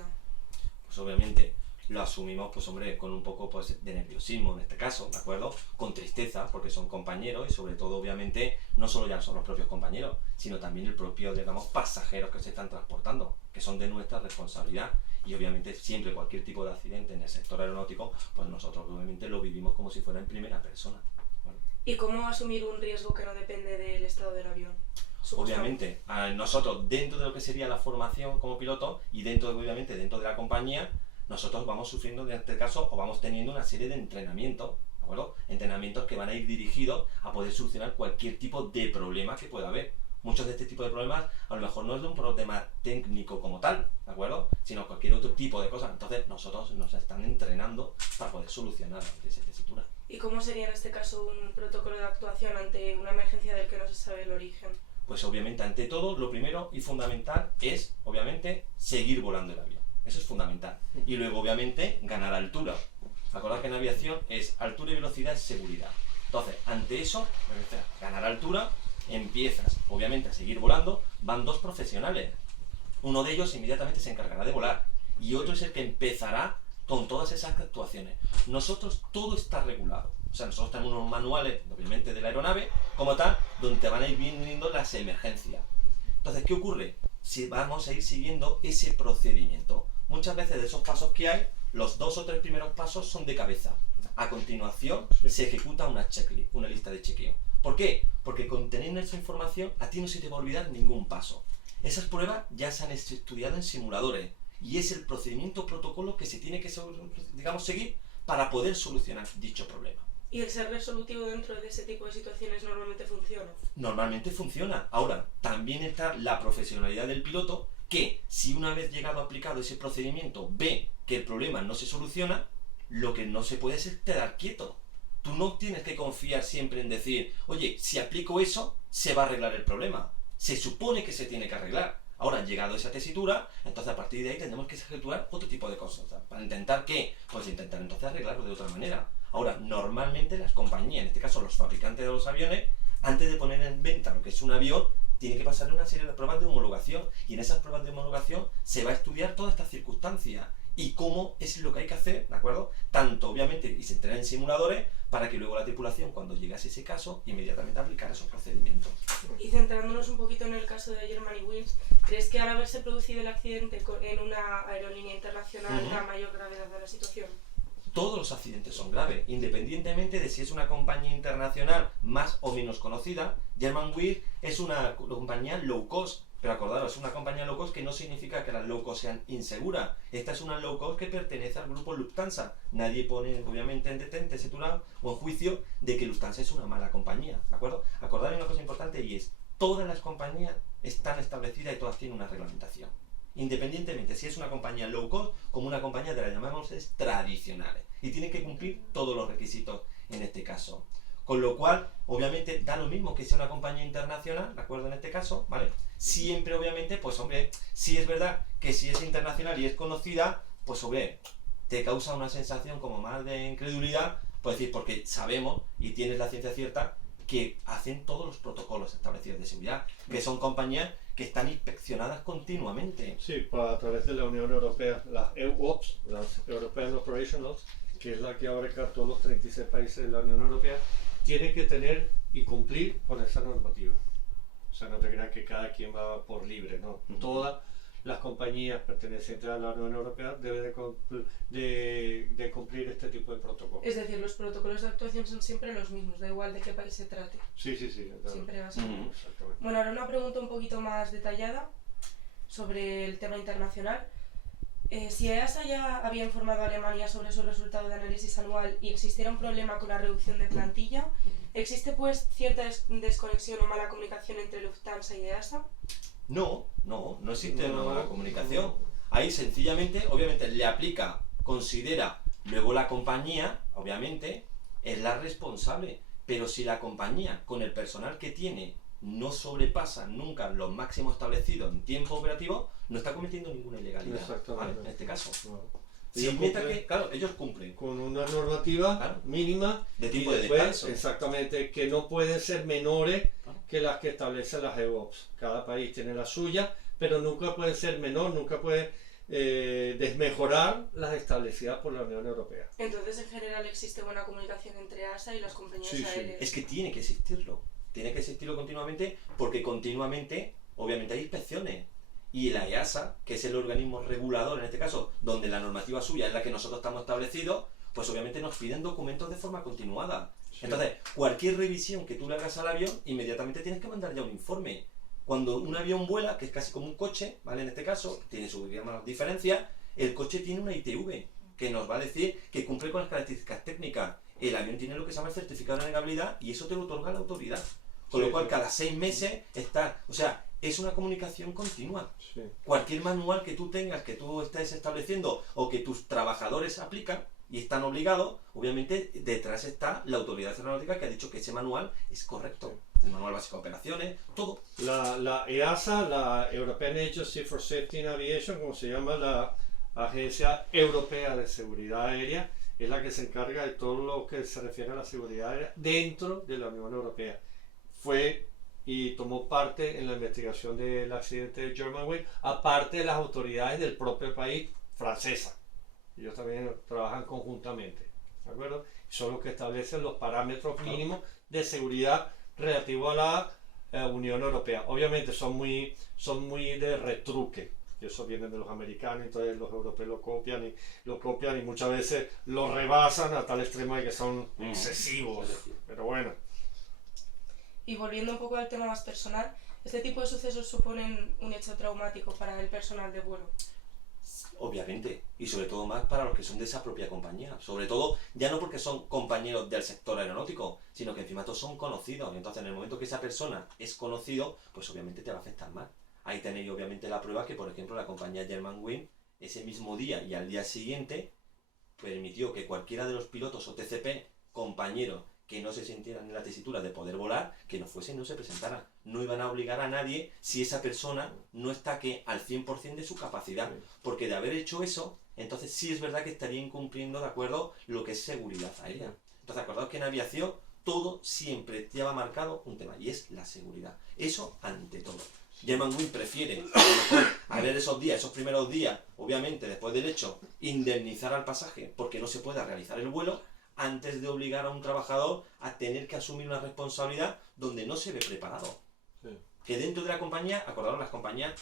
noticia? Pues obviamente lo asumimos, pues hombre, con un poco pues, de nerviosismo en este caso, ¿de acuerdo? Con tristeza, porque son compañeros y sobre todo, obviamente, no solo ya son los propios compañeros, sino también el propio, digamos, pasajeros que se están transportando, que son de nuestra responsabilidad. Y obviamente siempre cualquier tipo de accidente en el sector aeronáutico, pues nosotros obviamente lo vivimos como si fuera en primera persona. ¿Vale? ¿Y cómo asumir un riesgo que no depende del estado del avión? Obviamente, nosotros dentro de lo que sería la formación como piloto y dentro, obviamente, dentro de la compañía, nosotros vamos sufriendo en este caso o vamos teniendo una serie de entrenamientos, ¿de acuerdo? Entrenamientos que van a ir dirigidos a poder solucionar cualquier tipo de problema que pueda haber. Muchos de este tipo de problemas a lo mejor no es de un problema técnico como tal, ¿de acuerdo? Sino cualquier otro tipo de cosas. Entonces nosotros nos están entrenando para poder solucionar esa tesitura. ¿Y cómo sería en este caso un protocolo de actuación ante una emergencia del que no se sabe el origen? Pues obviamente ante todo lo primero y fundamental es obviamente seguir volando el avión. Eso es fundamental. Y luego obviamente ganar altura. Acordad que en aviación es altura y velocidad es seguridad. Entonces, ante eso, ganar altura, empiezas obviamente a seguir volando, van dos profesionales. Uno de ellos inmediatamente se encargará de volar y otro es el que empezará con todas esas actuaciones. Nosotros todo está regulado. O sea, nosotros tenemos unos manuales, obviamente, de la aeronave, como tal, donde te van a ir viendo las emergencias. Entonces, ¿qué ocurre? Si vamos a ir siguiendo ese procedimiento. Muchas veces de esos pasos que hay, los 2 o 3 primeros pasos son de cabeza. A continuación, se ejecuta una checklist, una lista de chequeo. ¿Por qué? Porque con tener esa información, a ti no se te va a olvidar ningún paso. Esas pruebas ya se han estudiado en simuladores y es el procedimiento protocolo que se tiene que, digamos, seguir para poder solucionar dicho problema. ¿Y el ser resolutivo dentro de ese tipo de situaciones normalmente funciona? Normalmente funciona. Ahora, también está la profesionalidad del piloto, que si una vez llegado a aplicado ese procedimiento ve que el problema no se soluciona, lo que no se puede es quedar quieto. Tú no tienes que confiar siempre en decir, oye, si aplico eso, se va a arreglar el problema. Se supone que se tiene que arreglar. Ahora, llegado a esa tesitura, entonces a partir de ahí tendremos que ejecutar otro tipo de cosas. ¿Para intentar qué? Pues intentar entonces arreglarlo de otra manera. Ahora, normalmente las compañías, en este caso los fabricantes de los aviones, antes de poner en venta lo que es un avión, tiene que pasarle una serie de pruebas de homologación y en esas pruebas de homologación se va a estudiar todas estas circunstancias y cómo es lo que hay que hacer, ¿de acuerdo? Tanto, obviamente, y se entrena en simuladores para que luego la tripulación, cuando llegase ese caso, inmediatamente aplicara esos procedimientos. Y centrándonos un poquito en el caso de Germanwings, ¿crees que al haberse producido el accidente en una aerolínea internacional da mayor gravedad de la situación? Todos los accidentes son graves, independientemente de si es una compañía internacional más o menos conocida. Germanwings es una compañía low cost, pero acordaros, es una compañía low cost que no significa que las low cost sean inseguras. Esta es una low cost que pertenece al grupo Lufthansa. Nadie pone, obviamente, en tesitura o en juicio de que Lufthansa es una mala compañía, ¿de acuerdo? Acordaros una cosa importante y es, todas las compañías están establecidas y todas tienen una reglamentación. Independientemente si es una compañía low cost como una compañía de las llamamos tradicionales y tienen que cumplir todos los requisitos en este caso, con lo cual obviamente da lo mismo que sea una compañía internacional, ¿de acuerdo? En este caso, ¿vale? Siempre obviamente, pues hombre, sí es verdad que si es internacional y es conocida, pues hombre, te causa una sensación como más de incredulidad, pues decir, porque sabemos y tienes la ciencia cierta que hacen todos los protocolos establecidos de seguridad, que son compañías que están inspeccionadas continuamente. Sí, a través de la Unión Europea, las EUOPS, las European Operationals, que es la que abarca todos los 36 países de la Unión Europea, tiene que tener y cumplir con esa normativa. O sea, no te creas que cada quien va por libre, ¿no? Todas las compañías pertenecientes a la Unión Europea deben de cumplir este tipo de protocolos. Es decir, los protocolos de actuación son siempre los mismos, da igual de qué país se trate. Sí, claro. Siempre va a ser. Exactamente. Bueno, ahora una pregunta un poquito más detallada sobre el tema internacional. Si EASA ya había informado a Alemania sobre su resultado de análisis anual y existiera un problema con la reducción de plantilla, ¿existe pues cierta desconexión o mala comunicación entre Lufthansa y EASA? No existe una mala comunicación. Ahí sencillamente, obviamente, le aplica, considera, luego la compañía, obviamente, es la responsable. Pero si la compañía, con el personal que tiene, no sobrepasa nunca los máximos establecidos en tiempo operativo, no está cometiendo ninguna ilegalidad. Exactamente. ¿Vale? En este caso. Ellos Claro, ellos cumplen con una normativa mínima de tiempo y de después, descanso. exactamente, que no pueden ser menores que las que establecen las EUOPS. Cada país tiene la suya, pero nunca puede ser menor, nunca puede desmejorar las establecidas por la Unión Europea. Entonces, en general, existe buena comunicación entre EASA y las compañías Sí, sí. aéreas. Es que tiene que existirlo continuamente, porque continuamente, obviamente, hay inspecciones. Y la EASA, que es el organismo regulador en este caso, donde la normativa suya es la que nosotros estamos establecidos, pues obviamente nos piden documentos de forma continuada. Sí. Entonces, cualquier revisión que tú le hagas al avión, inmediatamente tienes que mandar ya un informe. Cuando un avión vuela, que es casi como un coche, ¿vale? En este caso, tiene su diferencia, el coche tiene una ITV, que nos va a decir que cumple con las características técnicas. El avión tiene lo que se llama el certificado de navegabilidad y eso te lo otorga la autoridad. Con lo cual, cada 6 meses está... O sea, es una comunicación continua. Sí. Cualquier manual que tú tengas, que tú estés estableciendo o que tus trabajadores aplican y están obligados, obviamente detrás está la autoridad aeronáutica que ha dicho que ese manual es correcto. El manual básico de operaciones, todo. La EASA, la European Agency for Safety in Aviation, como se llama la Agencia Europea de Seguridad Aérea, es la que se encarga de todo lo que se refiere a la seguridad aérea dentro de la Unión Europea. Fue y tomó parte en la investigación del accidente de Germanwings, aparte de las autoridades del propio país francesa. Ellos también trabajan conjuntamente, ¿de acuerdo? Son los que establecen los parámetros mínimos de seguridad relativo a la Unión Europea. Obviamente son muy de retruque, que eso viene de los americanos, entonces los europeos lo copian y muchas veces lo rebasan a tal extremo de que son excesivos, pero bueno. Y volviendo un poco al tema más personal, ¿este tipo de sucesos suponen un hecho traumático para el personal de vuelo? Obviamente, y sobre todo más para los que son de esa propia compañía. Sobre todo, ya no porque son compañeros del sector aeronáutico, sino que encima todos son conocidos. Y entonces, en el momento que esa persona es conocido, pues obviamente te va a afectar más. Ahí tenéis obviamente la prueba que, por ejemplo, la compañía Germanwings, ese mismo día y al día siguiente, permitió que cualquiera de los pilotos o TCP, compañeros, que no se sintieran en la tesitura de poder volar, que no fuesen, no se presentaran. No iban a obligar a nadie si esa persona no está que al 100% de su capacidad. Porque de haber hecho eso, entonces sí es verdad que estaría incumpliendo, de acuerdo, lo que es seguridad aérea. Entonces, acordaos que en aviación todo siempre lleva marcado un tema, y es la seguridad. Eso ante todo. Germanwings prefiere, a ver esos días, esos primeros días, obviamente, después del hecho, indemnizar al pasaje porque no se pueda realizar el vuelo, antes de obligar a un trabajador a tener que asumir una responsabilidad donde no se ve preparado. Sí. Que dentro de la compañía, acordaros, las compañías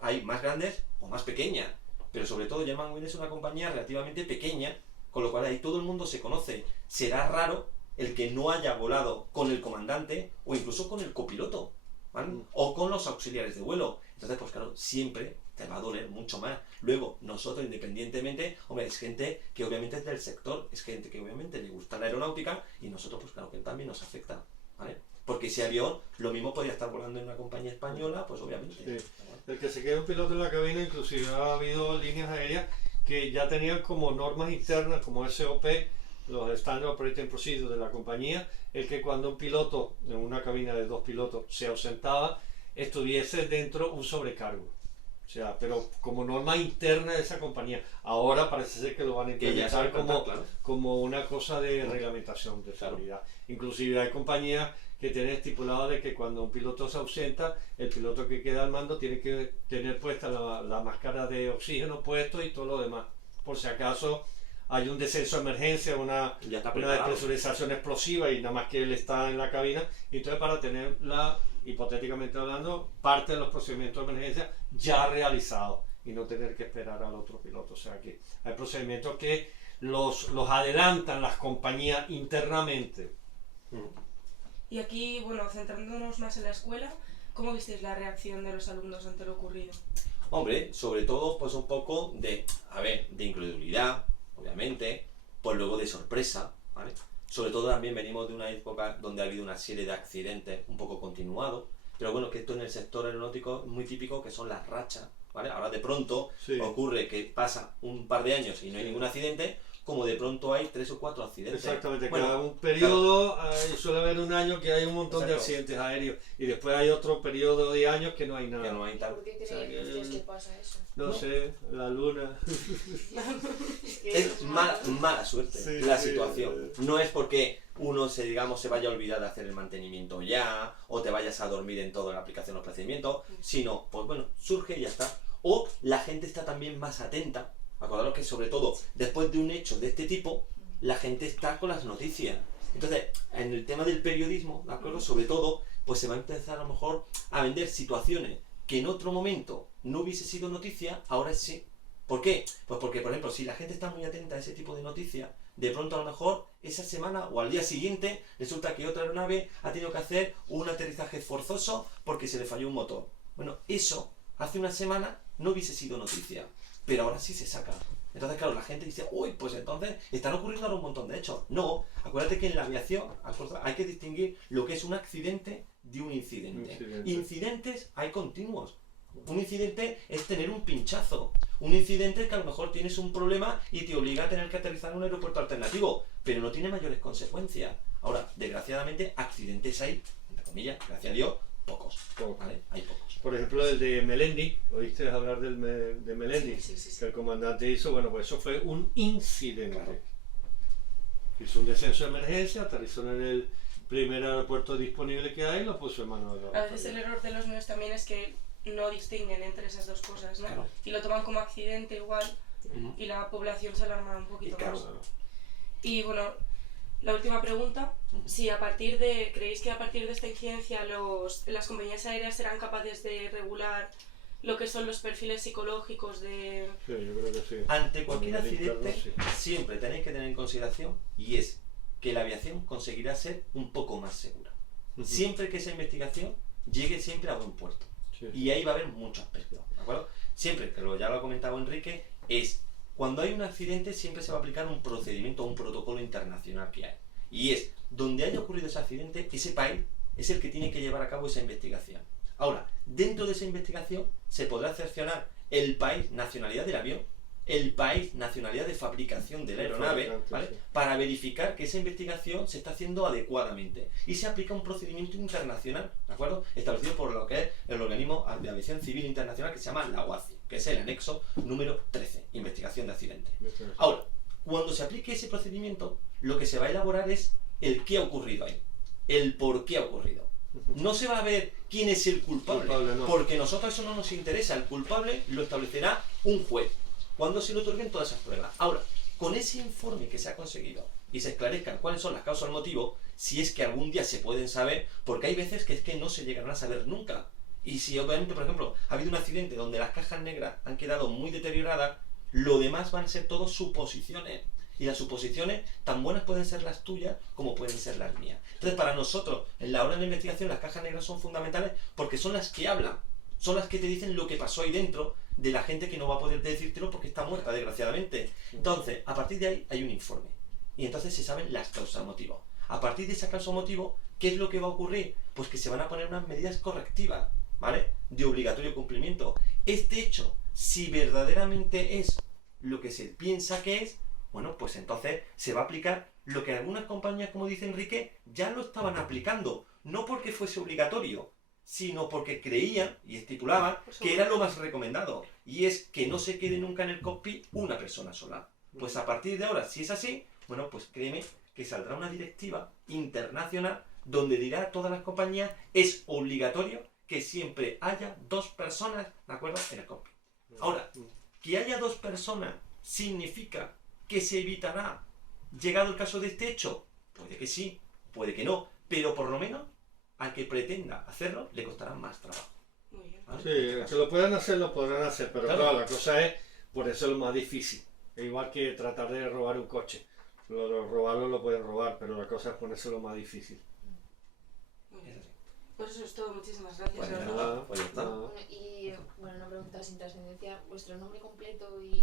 hay más grandes o más pequeñas, pero sobre todo Germanwings es una compañía relativamente pequeña, con lo cual ahí todo el mundo se conoce. Será raro el que no haya volado con el comandante o incluso con el copiloto, ¿vale? O con los auxiliares de vuelo. Entonces, pues claro, siempre te va a doler mucho más. Luego, nosotros independientemente, hombre, es gente que obviamente es del sector, es gente que obviamente le gusta la aeronáutica y nosotros, pues claro, que también nos afecta, ¿vale? Porque ese avión, lo mismo podría estar volando en una compañía española, pues obviamente. Sí. El que se quede un piloto en la cabina, inclusive ha habido líneas aéreas que ya tenían como normas internas, como SOP, los Standard Operating Procedures de la compañía, el que cuando un piloto, en una cabina de 2 pilotos, se ausentaba, estuviese dentro un sobrecargo. O sea, pero como norma interna de esa compañía. Ahora parece ser que lo van a implementar como una cosa de reglamentación de seguridad. Inclusive hay compañías que tienen estipulado de que cuando un piloto se ausenta, el piloto que queda al mando tiene que tener puesta la máscara de oxígeno puesto y todo lo demás. Por si acaso hay un descenso de emergencia, una despresurización explosiva y nada más que él está en la cabina. Y entonces para tenerla, hipotéticamente hablando, parte de los procedimientos de emergencia ya realizados y no tener que esperar al otro piloto. O sea que hay procedimientos que los adelantan las compañías internamente. Y aquí, bueno, centrándonos más en la escuela, ¿cómo visteis la reacción de los alumnos ante lo ocurrido? Hombre, sobre todo pues un poco de incredulidad, obviamente, pues luego de sorpresa, ¿vale? Sobre todo también venimos de una época donde ha habido una serie de accidentes un poco continuados, pero bueno, que esto en el sector aeronáutico es muy típico, que son las rachas, ¿vale? Ahora de pronto ocurre que pasa un par de años y no hay ningún accidente, como de pronto hay 3 o 4 accidentes. Exactamente, cada un periodo suele haber un año que hay un montón de accidentes aéreos y después hay otro periodo de años que no hay nada. Que no hay tal. ¿Por qué creéis que pasa eso? No sé, la luna. Es mala suerte la situación. No es porque uno se vaya a olvidar de hacer el mantenimiento ya, o te vayas a dormir en toda la aplicación de los procedimientos, sino, pues bueno, surge y ya está. o la gente está también más atenta. Acordaros que sobre todo después de un hecho de este tipo, la gente está con las noticias. Entonces, en el tema del periodismo, ¿de acuerdo? Sobre todo, pues se va a empezar a lo mejor a vender situaciones que en otro momento no hubiese sido noticia, ahora sí. ¿Por qué? Pues porque, por ejemplo, si la gente está muy atenta a ese tipo de noticias, de pronto a lo mejor esa semana o al día siguiente resulta que otra aeronave ha tenido que hacer un aterrizaje forzoso porque se le falló un motor. Bueno, eso hace una semana no hubiese sido noticia, pero ahora sí se saca. Entonces, claro, la gente dice, uy, pues entonces están ocurriendo ahora un montón de hechos. No, acuérdate que en la aviación hay que distinguir lo que es un accidente de un incidente. Incidentes hay continuos. Un incidente es tener un pinchazo. Un incidente es que a lo mejor tienes un problema y te obliga a tener que aterrizar en un aeropuerto alternativo, pero no tiene mayores consecuencias. Ahora, desgraciadamente, accidentes hay, entre comillas, gracias a Dios, pocos. ¿Vale? Hay pocos. Por ejemplo, el de Melendi, ¿oíste hablar de Melendi? Sí. Que el comandante hizo, bueno, pues eso fue un incidente. Claro. Hizo un descenso de emergencia, aterrizó en el primer aeropuerto disponible que hay y lo puso en manos de la A veces el error de los medios también es que no distinguen entre esas dos cosas, ¿no? Claro. Y lo toman como accidente igual y la población se alarma un poquito más. Y bueno, la última pregunta, si ¿creéis que a partir de esta incidencia las compañías aéreas serán capaces de regular lo que son los perfiles psicológicos de...? Sí, yo creo que sí. Ante cualquier accidente, siempre tenéis que tener en consideración, y es que la aviación conseguirá ser un poco más segura. Siempre que esa investigación llegue siempre a buen puerto. Sí. Y ahí va a haber muchos aspectos, ¿de acuerdo? Siempre, que ya lo ha comentado Enrique, es cuando hay un accidente siempre se va a aplicar un procedimiento, un protocolo internacional que hay. Y es, donde haya ocurrido ese accidente, ese país es el que tiene que llevar a cabo esa investigación. Ahora, dentro de esa investigación se podrá cercionar el país, nacionalidad del avión, el país, nacionalidad de fabricación de la aeronave, ¿vale? Para verificar que esa investigación se está haciendo adecuadamente. Y se aplica un procedimiento internacional, ¿de acuerdo? Establecido por lo que es el Organismo de Aviación Civil Internacional, que se llama la OACI, que es el anexo número 13, investigación de accidentes. Ahora, cuando se aplique ese procedimiento, lo que se va a elaborar es el qué ha ocurrido ahí, el por qué ha ocurrido. No se va a ver quién es el culpable, no. Porque nosotros eso no nos interesa. El culpable lo establecerá un juez cuando se le otorguen todas esas pruebas. Ahora, con ese informe que se ha conseguido y se esclarezcan cuáles son las causas del motivo, si es que algún día se pueden saber, porque hay veces que es que no se llegarán a saber nunca. Y si obviamente, por ejemplo, ha habido un accidente donde las cajas negras han quedado muy deterioradas, lo demás van a ser todo suposiciones. Y las suposiciones tan buenas pueden ser las tuyas como pueden ser las mías. Entonces, para nosotros, en la hora de la investigación, las cajas negras son fundamentales porque son las que hablan, son las que te dicen lo que pasó ahí dentro de la gente que no va a poder decírtelo porque está muerta, desgraciadamente. Entonces, a partir de ahí hay un informe. Y entonces se saben las causas motivo. A partir de esa causa motivo, ¿qué es lo que va a ocurrir? Pues que se van a poner unas medidas correctivas, ¿vale? De obligatorio cumplimiento. Este hecho, si verdaderamente es lo que se piensa que es, bueno, pues entonces se va a aplicar lo que algunas compañías, como dice Enrique, ya lo estaban aplicando. No porque fuese obligatorio, sino porque creían y estipulaban que era lo más recomendado. Y es que no se quede nunca en el cockpit una persona sola. Pues a partir de ahora, si es así, bueno, pues créeme que saldrá una directiva internacional donde dirá a todas las compañías es obligatorio que siempre haya 2 personas, ¿de acuerdo?, en el cockpit. Ahora, que haya 2 personas significa que se evitará, llegado el caso de este hecho, puede que sí, puede que no, pero por lo menos al que pretenda hacerlo le costará más trabajo. ¿Vale? Sí, que lo puedan hacer, lo podrán hacer, pero claro, la cosa es, por eso es lo más difícil. Es igual que tratar de robar un coche. Robarlo lo pueden robar, pero la cosa es ponerse lo más difícil. Pues eso es todo, muchísimas gracias. Pues nada, pues ya está. Y bueno, una pregunta sin trascendencia, ¿vuestro nombre